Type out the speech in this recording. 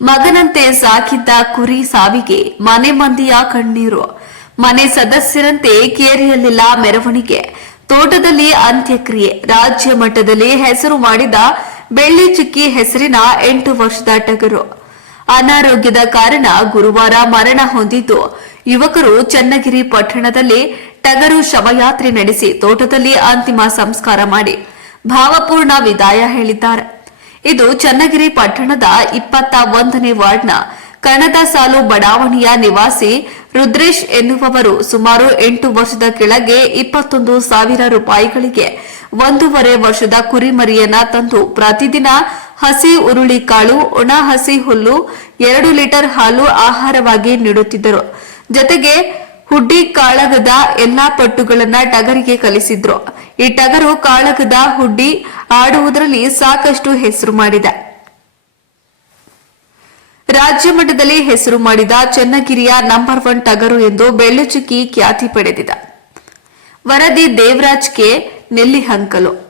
ಮಗನಂತೆ ಸಾಕಿದ್ದ ಕುರಿ ಸಾವಿಗೆ ಮನೆ ಮಂದಿಯ ಕಣ್ಣೀರು. ಮನೆ ಸದಸ್ಯರಂತೆ ಕೇರಿಯಲ್ಲಿಲ್ಲ ಮೆರವಣಿಗೆ. ತೋಟದಲ್ಲಿ ಅಂತ್ಯಕ್ರಿಯೆ. ರಾಜ್ಯ ಮಟ್ಟದಲ್ಲಿ ಹೆಸರು ಮಾಡಿದ ಬೆಳ್ಳಿ ಚಿಕ್ಕಿ ಹೆಸರಿನ ಎಂಟು ವರ್ಷದ ಟಗರು. ಅನಾರೋಗ್ಯದ ಕಾರಣ ಗುರುವಾರ ಮರಣ ಹೊಂದಿದ್ದು, ಯುವಕರು ಚನ್ನಗಿರಿ ಪಟ್ಟಣದಲ್ಲಿ ಟಗರು ಶವಯಾತ್ರೆ ನಡೆಸಿ ತೋಟದಲ್ಲಿ ಅಂತಿಮ ಸಂಸ್ಕಾರ ಮಾಡಿ. ಭಾವಪೂರ್ಣ ವಿದಾಯ ಹೇಳಿದ್ದಾರೆ. ಇದು ಚನ್ನಗಿರಿ ಪಟ್ಟಣದ ಇಪ್ಪತ್ತ ಒಂದನೇ ವಾರ್ಡ್ನ ಕಣದ ಸಾಲು ಬಡಾವಣೆಯ ನಿವಾಸಿ ರುದ್ರೇಶ್ ಎನ್ನುವವರು ಸುಮಾರು ಎಂಟು ವರ್ಷದ ಕೆಳಗೆ ಇಪ್ಪತ್ತೊಂದು ಸಾವಿರ ರೂಪಾಯಿಗಳಿಗೆ ಒಂದೂವರೆ ವರ್ಷದ ಕುರಿಮರಿಯನ್ನ ತಂದು ಪ್ರತಿದಿನ ಹಸಿ ಉರುಳಿ ಕಾಳು, ಒಣ ಹಸಿ ಹುಲ್ಲು, ಎರಡು ಲೀಟರ್ ಹಾಲು ಆಹಾರವಾಗಿ ನೀಡುತ್ತಿದ್ದರು. ಜೊತೆಗೆ ಹುಡ್ಡಿ ಕಾಳಗದ ಎಲ್ಲಾ ಪಟ್ಟುಗಳನ್ನ ಟಗರಿಗೆ ಕಲಿಸಿದ್ರು. ಈ ಟಗರು ಕಾಳಗದ ಹುಡ್ಡಿ ಆಡುವುದರಲ್ಲಿ ಸಾಕಷ್ಟು ಹೆಸರು ಮಾಡಿದೆ. ರಾಜ್ಯ ಮಟ್ಟದಲ್ಲಿ ಹೆಸರು ಮಾಡಿದ ಚನ್ನಗಿರಿಯ ನಂಬರ್ ಒನ್ ಟಗರು ಎಂದು ಬೆಳ್ಳುಚುಕ್ಕಿ ಖ್ಯಾತಿ ಪಡೆದಿದೆ. ವರದಿ ದೇವರಾಜ್ ಕೆ ನೆಲ್ಲಿಹಂಕಲು